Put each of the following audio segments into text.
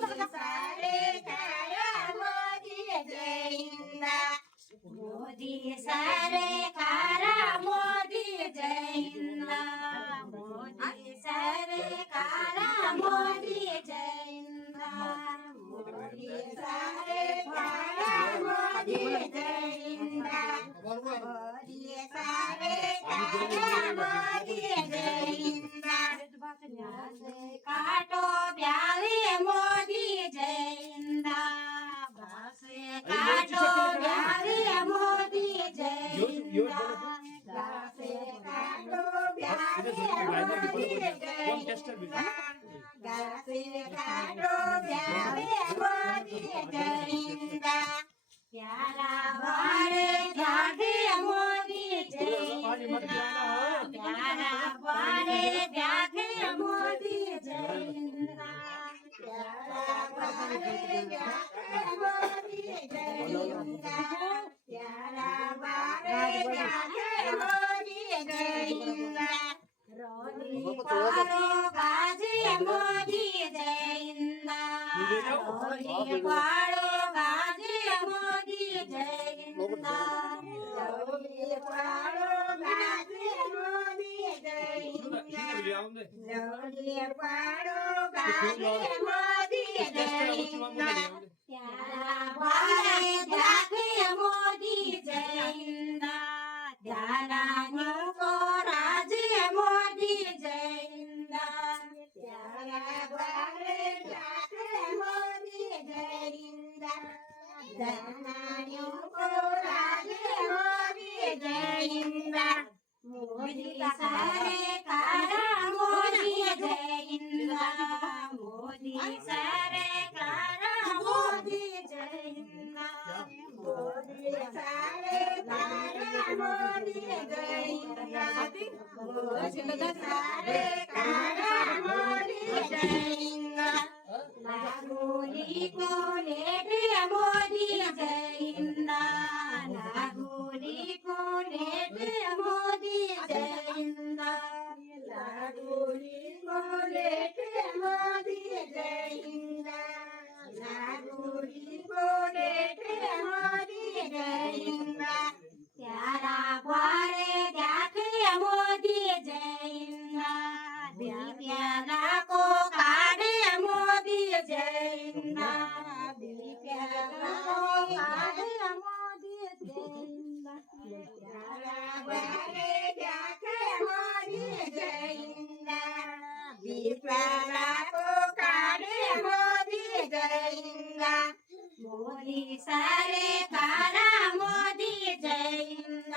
सारे कारा मोदी जय हिंद मोदी सारे कारा मोदी जय हिंद मोदी सारे कारा मोदी जय हिंद मोदी सारे कारा मोदी जय हिंद मोदी सारे कारा मोदी जय हिंद काटो प्याले मोदी जय हिंद काटो प्याले मोदी जय हिंद काटो प्याले मोदी जय हिंद काटो प्याले मोदी जय हिंद प्यारा वारे जागे मोदी जय हिंद प्यारा वारे जागे मोदी जय हिंद प्यारा वारे जागे मोदी जय हिंद प्यारा वारे जागे मोदी जय हिंद रोली पारो गाजे मोदी जय हिंद रोली पारो गाजे मोदी जय हिंद रोली पारो गाजे मोदी जय हिंद रोली पारो गाजे मोदी जय हिंद प्यारा वारे जागे मोदी जय हिंद प्यारा नको राजे मोदी जय हिंद प्यारा वारे जागे मोदी जय हिंद प्यारा नको राजे मोदी जय हिंद मोदी सारे कारा मोदी जय हिंद मोदी सारे कारा मोदी जय हिंद मोदी सारे कारा मोदी जय हिंद मोदी सारे कारा मोदी जय हिंद लागोली कोले मोदी जय हिंद लागोली कोले मोदी जय हिंद लागोली कोले मोदी जय हिंद लागोली कोले मोदी जय हिंद प्यारा वारे जाके मोदी जय हिंद प्यारा को काढ़े मोदी जय हिंद प्यारा को काढ़े मोदी जय हिंद प्यारा वारे जाके मोदी जय हिंद प्यारा को काढ़े मोदी जय हिंद मोदी सारे कारा मोदी जय हिंद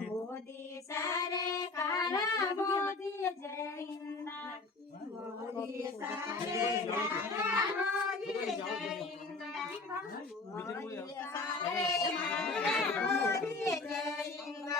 मोदी सारे कारा मोदी जय हिंद मोदी सारे कारा मोदी जय हिंद मोदी सारे कारा मोदी जय हिंद